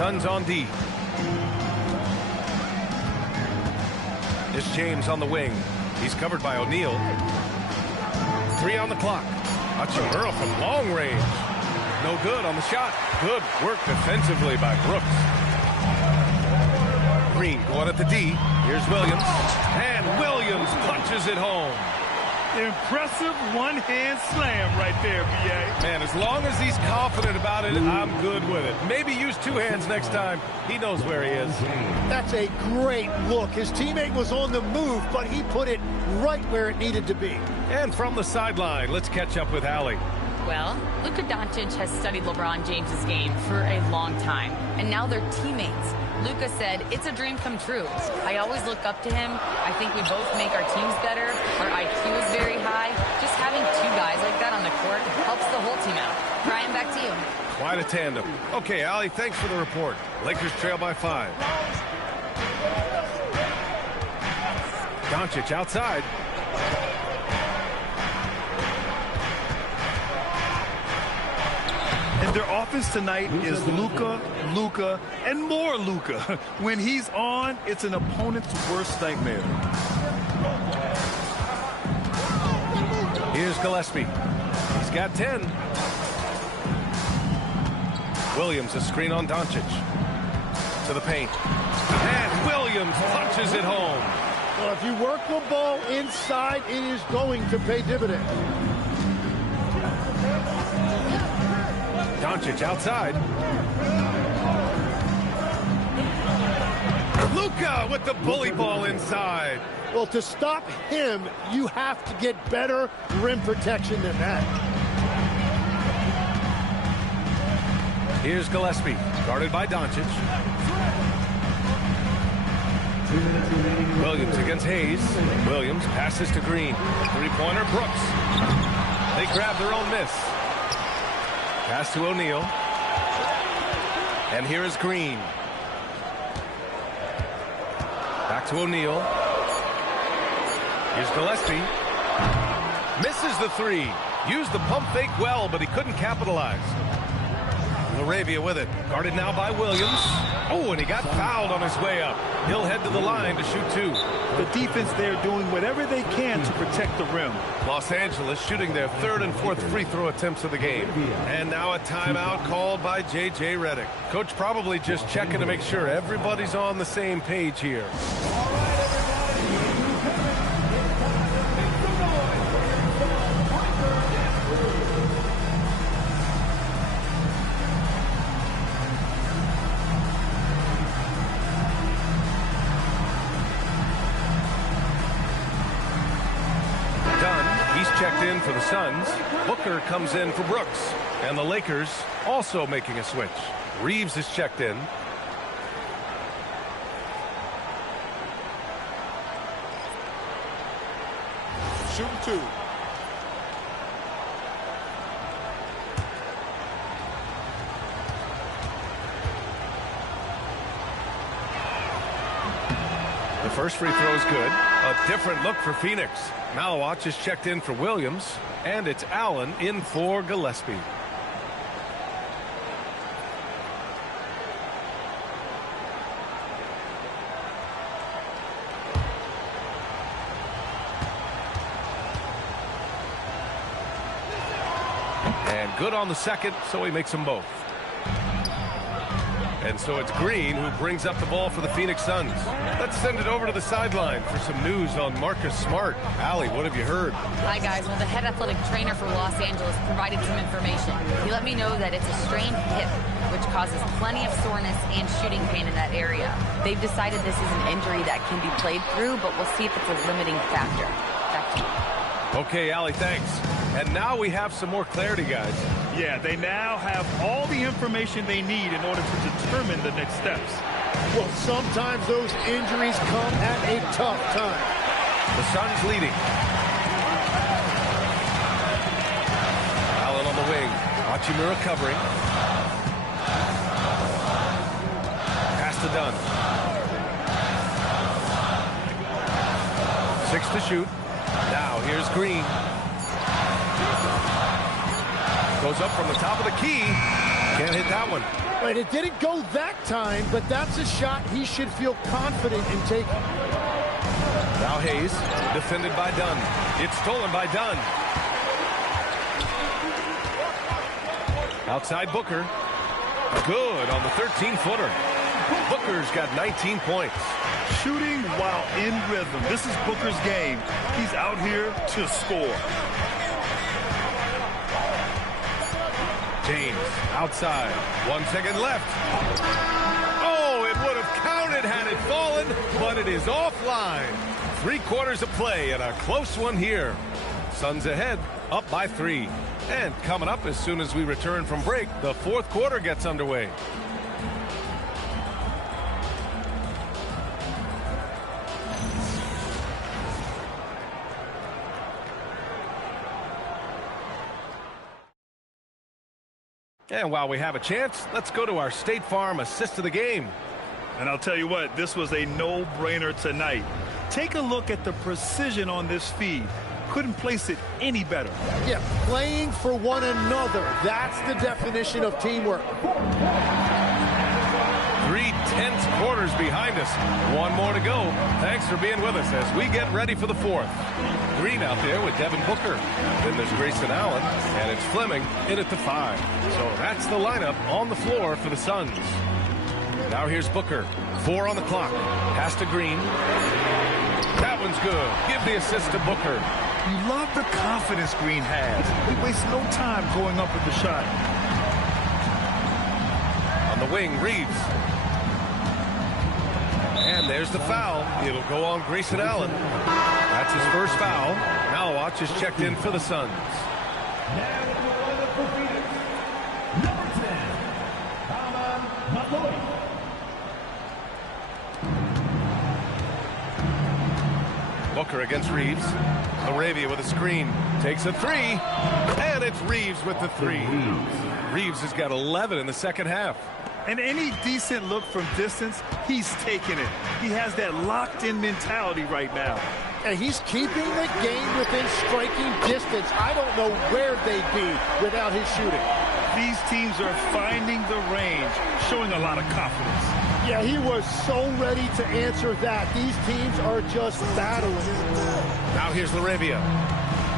Suns on D. It's James on the wing. He's covered by O'Neal. 3 on the clock. Hachimura from long range. No good on the shot. Good work defensively by Brooks. Green going at the D. Here's Williams. And Williams punches it home. Impressive one-hand slam right there, B.A. Man, as long as he's confident about it, I'm good with it. Maybe use 2 hands next time. He knows where he is. That's a great look. His teammate was on the move, but he put it right where it needed to be. And from the sideline, let's catch up with Allie. Well, Luka Doncic has studied LeBron James's game for a long time, and now they're teammates. Luka said, "It's a dream come true. I always look up to him. I think we both make our teams better. Our IQ is very high. Just having 2 guys like that on the court helps the whole team out." Brian, back to you. Quite a tandem. Okay, Allie, thanks for the report. Lakers trail by 5. Doncic outside. And their offense tonight is Luka, Luka, and more Luka. When he's on, it's an opponent's worst nightmare. Here's Gillespie. He's got 10. Williams, a screen on Doncic. To the paint. And Williams punches it home. Well, if you work the ball inside, it is going to pay dividends. Doncic outside. Luka with the bully ball inside. Well, to stop him, you have to get better rim protection than that. Here's Gillespie, guarded by Doncic. Williams against Hayes. Williams passes to Green. 3-pointer, Brooks. They grab their own miss. Pass to O'Neal. And here is Green. Back to O'Neal. Here's Gillespie. Misses the 3. Used the pump fake well, but he couldn't capitalize. Laravia with it. Guarded now by Williams. Oh, and he got fouled on his way up. He'll head to the line to shoot 2. The defense there doing whatever they can to protect the rim. Los Angeles shooting their 3rd and 4th free throw attempts of the game. And now a timeout called by J.J. Redick. Coach probably just checking to make sure everybody's on the same page here. Checked in for the Suns. Booker comes in for Brooks. And the Lakers also making a switch. Reeves is checked in. Shooting 2. The first free throw is good. A different look for Phoenix. Malawach is checked in for Williams, and it's Allen in for Gillespie. And good on the second, so he makes them both. And so it's Green who brings up the ball for the Phoenix Suns. Let's send it over to the sideline for some news on Marcus Smart. Allie, what have you heard? Hi, guys. Well, the head athletic trainer for Los Angeles provided some information. He let me know that it's a strained hip, which causes plenty of soreness and shooting pain in that area. They've decided this is an injury that can be played through, but we'll see if it's a limiting factor. Back to you. Okay, Allie, thanks. And now we have some more clarity, guys. Yeah, they now have all the information they need in order to determine the next steps. Well, sometimes those injuries come at a tough time. The Suns leading. Allen on the wing. Hachimura covering. Pass to Dunn. 6 to shoot. Now here's Green. Goes up from the top of the key. Can't hit that one. Right, it didn't go that time, but that's a shot he should feel confident in taking. Now Hayes, defended by Dunn. It's stolen by Dunn. Outside Booker. Good on the 13-footer. Booker's got 19 points. Shooting while in rhythm. This is Booker's game. He's out here to score. James outside. 1 second left. Oh, it would have counted had it fallen, but it is offline. 3 quarters of play and a close one here. Suns ahead, up by 3. And coming up as soon as we return from break, the 4th quarter gets underway. And while we have a chance, let's go to our State Farm assist of the game. And I'll tell you what, this was a no-brainer tonight. Take a look at the precision on this feed. Couldn't place it any better. Yeah, playing for one another. That's the definition of teamwork. 3 tense quarters behind us. 1 more to go. Thanks for being with us as we get ready for the 4th. Green out there with Devin Booker. Then there's Grayson Allen, and it's Fleming in at the 5. So that's the lineup on the floor for the Suns. Now here's Booker. 4 on the clock. Pass to Green. That one's good. Give the assist to Booker. You love the confidence Green has. He wastes no time going up with the shot. On the wing, Reeves. And there's the foul. It'll go on Grayson Allen. That's his first foul. Now watch is checked in for the Suns. Now with the lineup for Phoenix, number 10, Malloy. Booker against Reeves. Arabia with a screen. Takes a 3. And it's Reeves with the 3. Reeves has got 11 in the second half. And any decent look from distance, he's taking it. He has that locked-in mentality right now. And he's keeping the game within striking distance. I don't know where they'd be without his shooting. These teams are finding the range, showing a lot of confidence. Yeah, he was so ready to answer that. These teams are just battling. Now here's Laravia.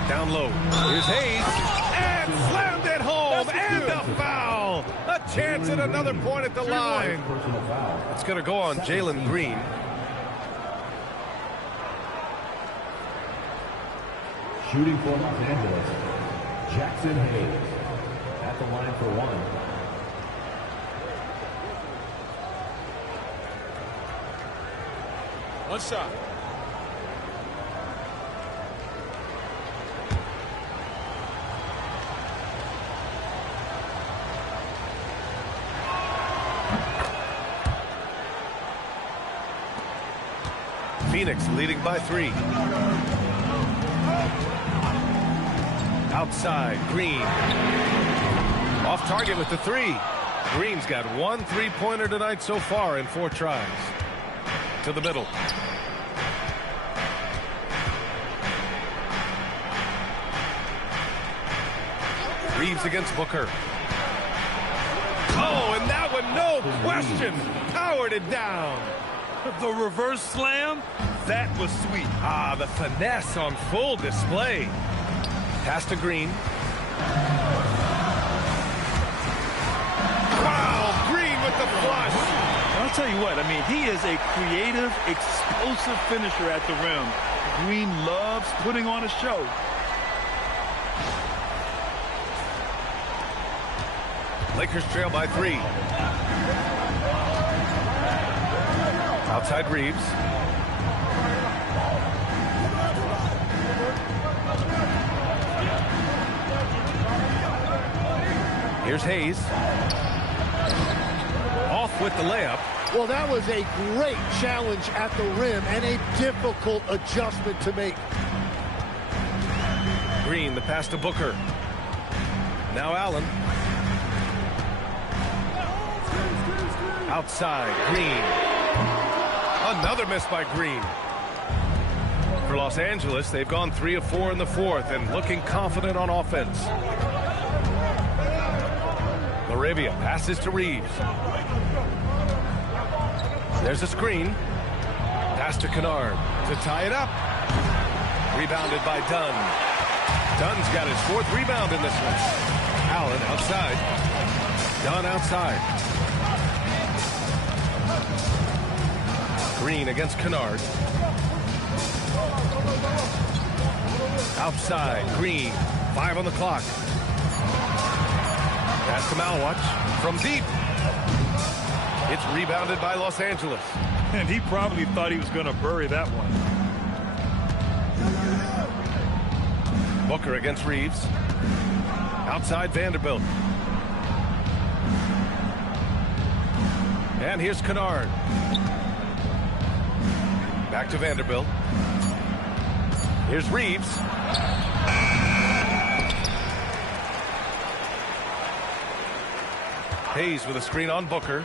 Down low. Here's Hayes. And slammed it home. And a foul. A chance at another point at the line. It's going to go on Jalen Green. Shooting for Los Angeles, Jackson Hayes at the line for 1. One shot. Phoenix leading by 3. Outside, Green. Off target with the 3. Green's got 1 3-pointer tonight so far in 4 tries. To the middle. Reeves against Booker. Oh, and that one, no question, powered it down. The reverse slam, that was sweet. Ah, the finesse on full display. Pass to Green. Wow, Green with the flush. I'll tell you what, I mean, he is a creative, explosive finisher at the rim. Green loves putting on a show. Lakers trail by 3. Outside Reeves. Here's Hayes. Off with the layup. Well, that was a great challenge at the rim and a difficult adjustment to make. Green, the pass to Booker. Now Allen. Outside, Green. Another miss by Green. For Los Angeles, they've gone 3 of 4 in the 4th and looking confident on offense. LaRavia passes to Reeves. There's a screen. Pass to Kennard to tie it up. Rebounded by Dunn. Dunn's got his 4th rebound in this one. Allen outside. Dunn outside. Green against Kennard. Outside, Green. 5 on the clock. Pass to Malwatch from deep. It's rebounded by Los Angeles. And he probably thought he was going to bury that one. Booker against Reeves. Outside Vanderbilt. And here's Kennard. Back to Vanderbilt. Here's Reeves. Hayes with a screen on Booker.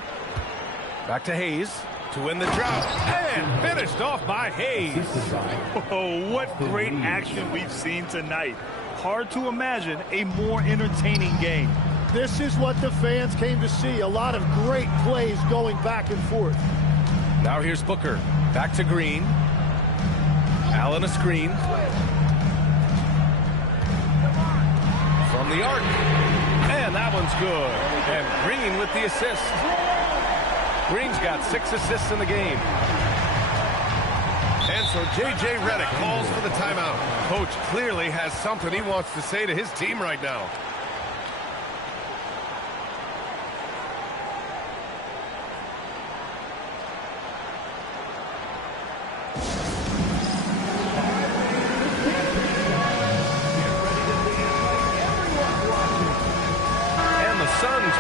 Back to Hayes to win the drought. And finished off by Hayes. Oh, what great action we've seen tonight. Hard to imagine a more entertaining game. This is what the fans came to see. A lot of great plays going back and forth. Now here's Booker. Back to Green. Allen a screen. From the arc. And that one's good. And Green with the assist. Green's got 6 assists in the game. And so J.J. Redick calls for the timeout. Coach clearly has something he wants to say to his team right now.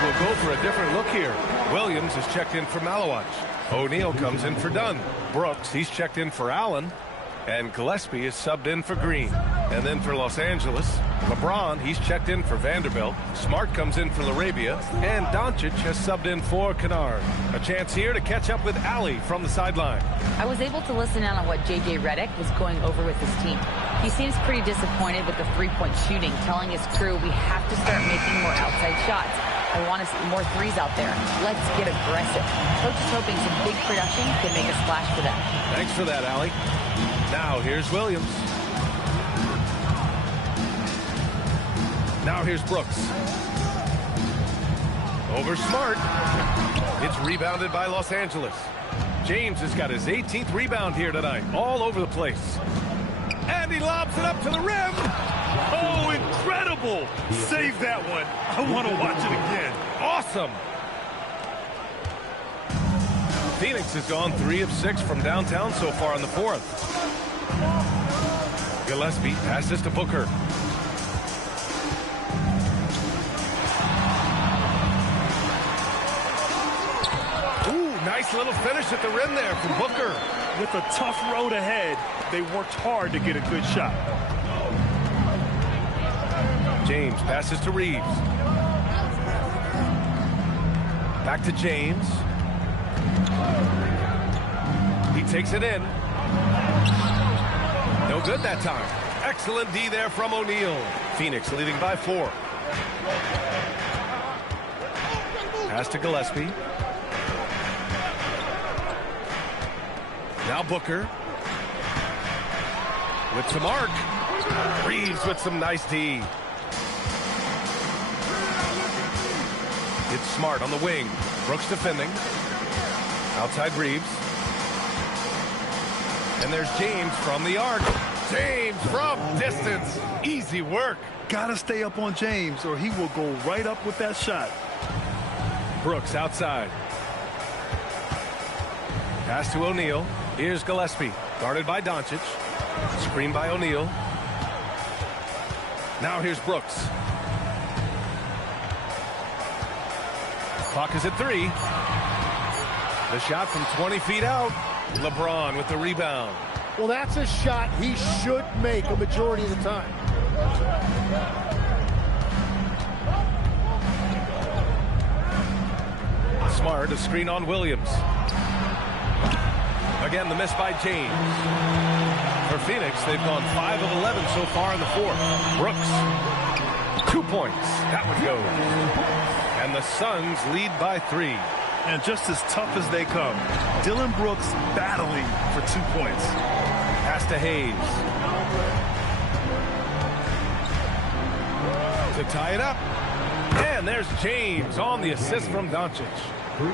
Will go for a different look here. Williams is checked in for Malawach. O'Neal comes in for Dunn. Brooks, he's checked in for Allen. And Gillespie is subbed in for Green. And then for Los Angeles, LeBron, he's checked in for Vanderbilt. Smart comes in for LaRavia. And Doncic has subbed in for Kennard. A chance here to catch up with Ali from the sideline. I was able to listen in on what J.J. Redick was going over with his team. He seems pretty disappointed with the three-point shooting, telling his crew we have to start making more outside shots. I want to see more threes out there. Let's get aggressive. Coach is hoping some big production can make a splash for them. Thanks for that, Allie. Now here's Williams. Now here's Brooks. Over Smart. It's rebounded by Los Angeles. James has got his 18th rebound here tonight. All over the place. And he lobs it up to the rim. Oh, incredible. Save that one. I want to watch it again. Awesome. Phoenix has gone 3 of 6 from downtown so far in the 4th. Gillespie passes to Booker. Ooh, nice little finish at the rim there from Booker. With a tough road ahead, they worked hard to get a good shot. James passes to Reeves. Back to James. He takes it in. No good that time. Excellent D there from O'Neal. Phoenix leading by 4. Pass to Gillespie. Now Booker. With some arc. Reeves with some nice D. It's Smart on the wing. Brooks defending. Outside Reeves. And there's James from the arc. James from distance. Easy work. Gotta stay up on James or he will go right up with that shot. Brooks outside. Pass to O'Neal. Here's Gillespie. Guarded by Doncic. Screen by O'Neal. Now here's Brooks. Clock is at 3. The shot from 20 feet out. LeBron with the rebound. Well, that's a shot he should make a majority of the time. Smart, a screen on Williams. Again, the miss by James. For Phoenix, they've gone 5 of 11 so far in the 4th. Brooks, 2 points. That one goes. And the Suns lead by 3. And just as tough as they come, Dylan Brooks battling for 2 points. Pass to Hayes. To tie it up. And there's James on the assist from Doncic.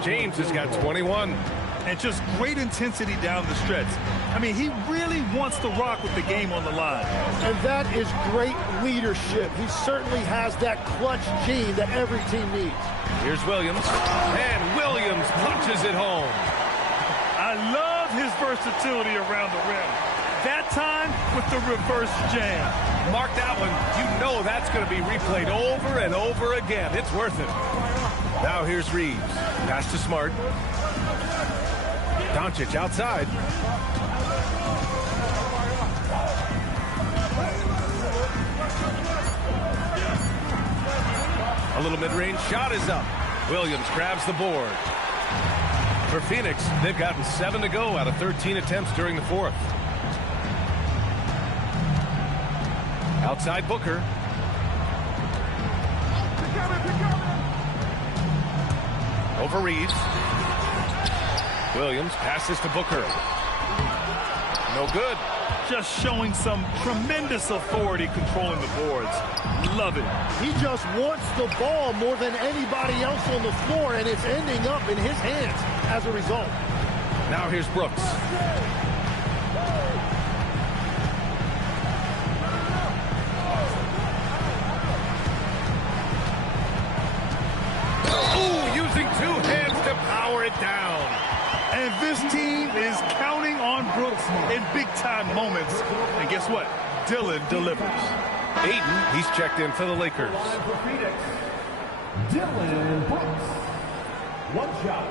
James has got 21. And just great intensity down the stretch. I mean, he really wants to rock with the game on the line. And that is great leadership. He certainly has that clutch gene that every team needs. Here's Williams. And Williams punches it home. I love his versatility around the rim. That time with the reverse jam. Mark that one. You know that's going to be replayed over and over again. It's worth it. Now here's Reeves. Pass to Smart. Doncic outside. A little mid-range shot is up. Williams grabs the board. For Phoenix, they've gotten 7 to go out of 13 attempts during the fourth. Outside Booker. Over Reeves. Williams passes to Booker. No good. Just showing some tremendous authority controlling the boards. Love it. He just wants the ball more than anybody else on the floor, and it's ending up in his hands as a result. Now here's Brooks. Ooh, using 2 hands to power it down. And this team is counting on Brooks in big-time moments. And guess what? Dylan delivers. Ayton, he's checked in for the Lakers. For Phoenix, Dylan Brooks. 1 shot.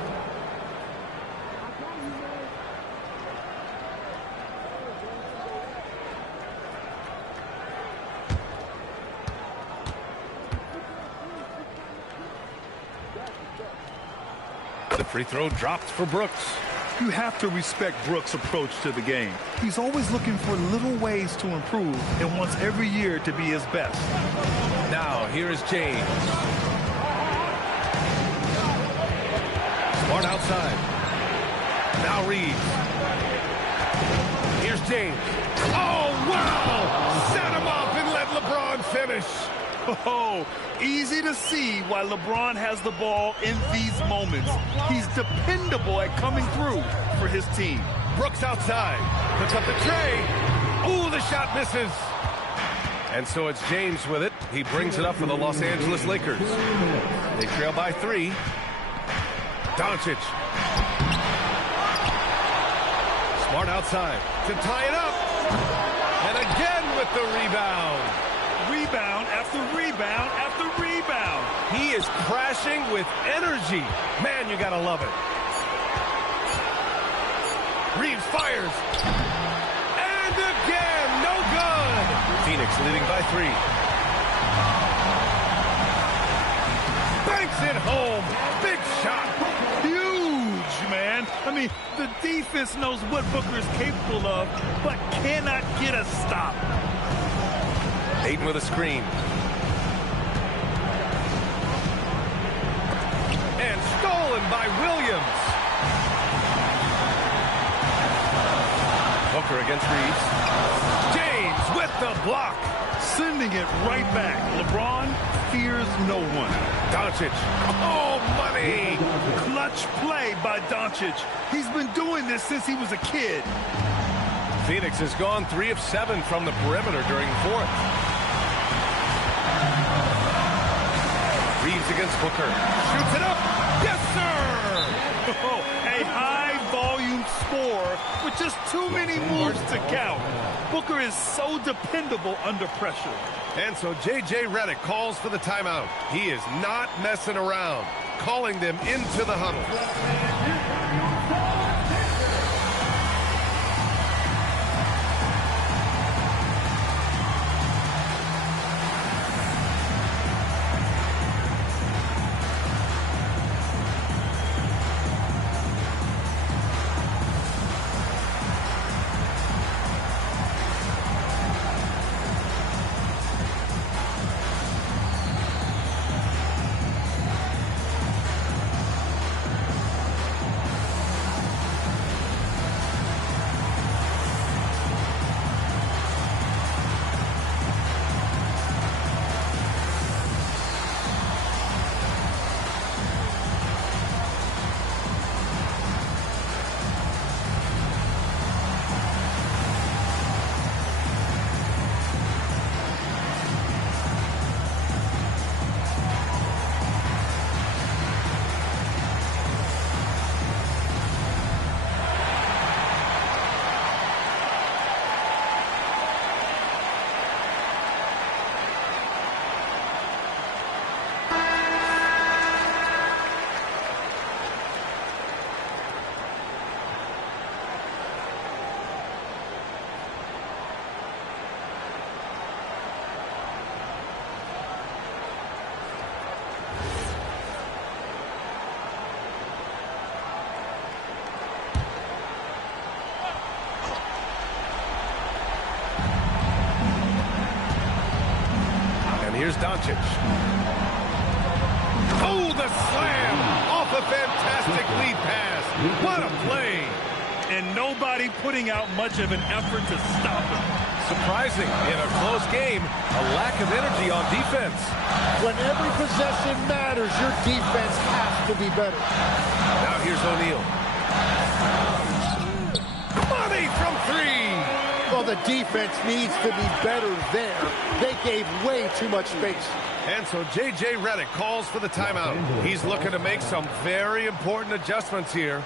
The free throw dropped for Brooks. You have to respect Brooks' approach to the game. He's always looking for little ways to improve and wants every year to be his best. Now, here is James. Smart outside. Now Reeves. Here's James. Oh, wow! Set him up and let LeBron finish. Oh, easy to see why LeBron has the ball in these moments. He's dependable at coming through for his team. Brooks outside. Puts up the tray. Ooh, the shot misses. And so it's James with it. He brings it up for the Los Angeles Lakers. They trail by 3. Doncic. Smart outside to tie it up. And again with the rebound. Rebound after rebound after rebound. He is crashing with energy. Man, you gotta love it. Reeves fires. And again, no good. Phoenix leading by 3. Banks it home. Big shot. Huge, man. I mean, the defense knows what Booker is capable of, but cannot get a stop. Ayton with a screen. And stolen by Williams. Booker against Reeves. James with the block. Sending it right back. LeBron fears no one. Doncic. Oh, money. Clutch play by Doncic. He's been doing this since he was a kid. Phoenix has gone 3 of 7 from the perimeter during the fourth. Reeves against Booker. Shoots it up. Yes, sir. Oh, a high-volume score with just too many moves to count. Booker is so dependable under pressure. And so J.J. Redick calls for the timeout. He is not messing around, calling them into the huddle. Doncic. Oh, the slam off a fantastic lead pass. What a play. And nobody putting out much of an effort to stop him. Surprising, in a close game, a lack of energy on defense. When every possession matters, your defense has to be better. Now here's O'Neal. Money from three. Well, the defense needs to be better there. They gave way too much space. And so J.J. Redick calls for the timeout. He's looking to make some very important adjustments here.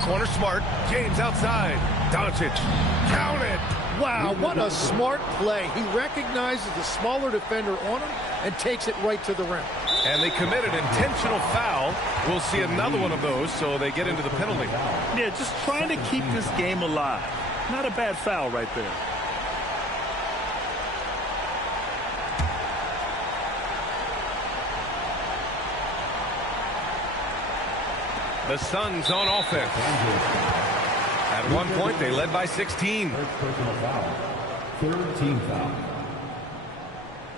Corner Smart, James outside, Doncic, count it! Wow, what a smart play. He recognizes the smaller defender on him and takes it right to the rim. And they committed intentional foul. We'll see another one of those, so they get into the penalty. Yeah, just trying to keep this game alive. Not a bad foul right there. The Suns on offense. At one point, they led by 16. First personal foul. Third team foul.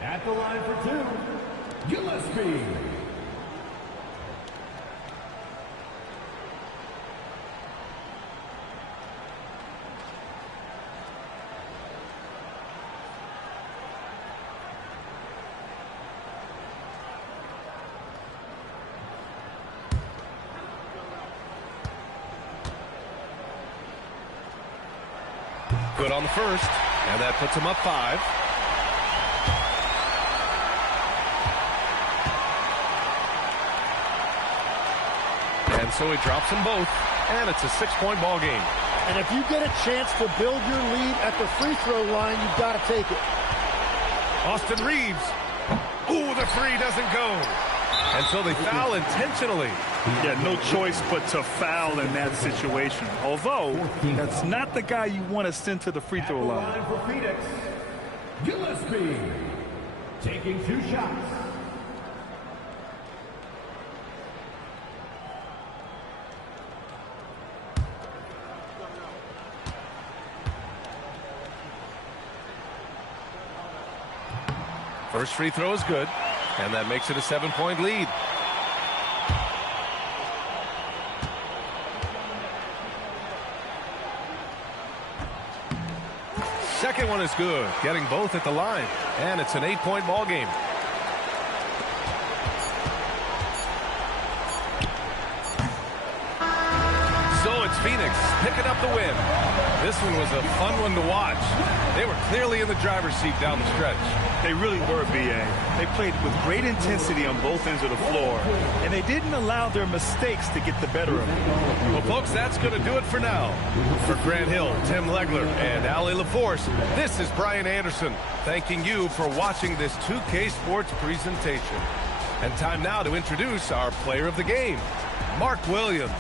At the line for two, Gillespie. Good on the first, and that puts him up 5. And so he drops them both, and it's a 6-point ball game. And if you get a chance to build your lead at the free throw line, you've got to take it. Austin Reeves. Ooh, the three doesn't go. And so they foul intentionally. Yeah, no choice but to foul in that situation. Although, that's not the guy you want to send to the free throw line. For Phoenix, Gillespie taking 2 shots. First free throw is good, and that makes it a 7-point lead. Second one is good, getting both at the line, and it's an 8-point ball game. So it's Phoenix picking up the win. This one was a fun one to watch. They were clearly in the driver's seat down the stretch. They really were, B.A. They played with great intensity on both ends of the floor, and they didn't allow their mistakes to get the better of them. Well, folks, that's going to do it for now. For Grant Hill, Tim Legler, and Ali LaForce, this is Brian Anderson, thanking you for watching this 2K Sports presentation. And time now to introduce our player of the game, Mark Williams.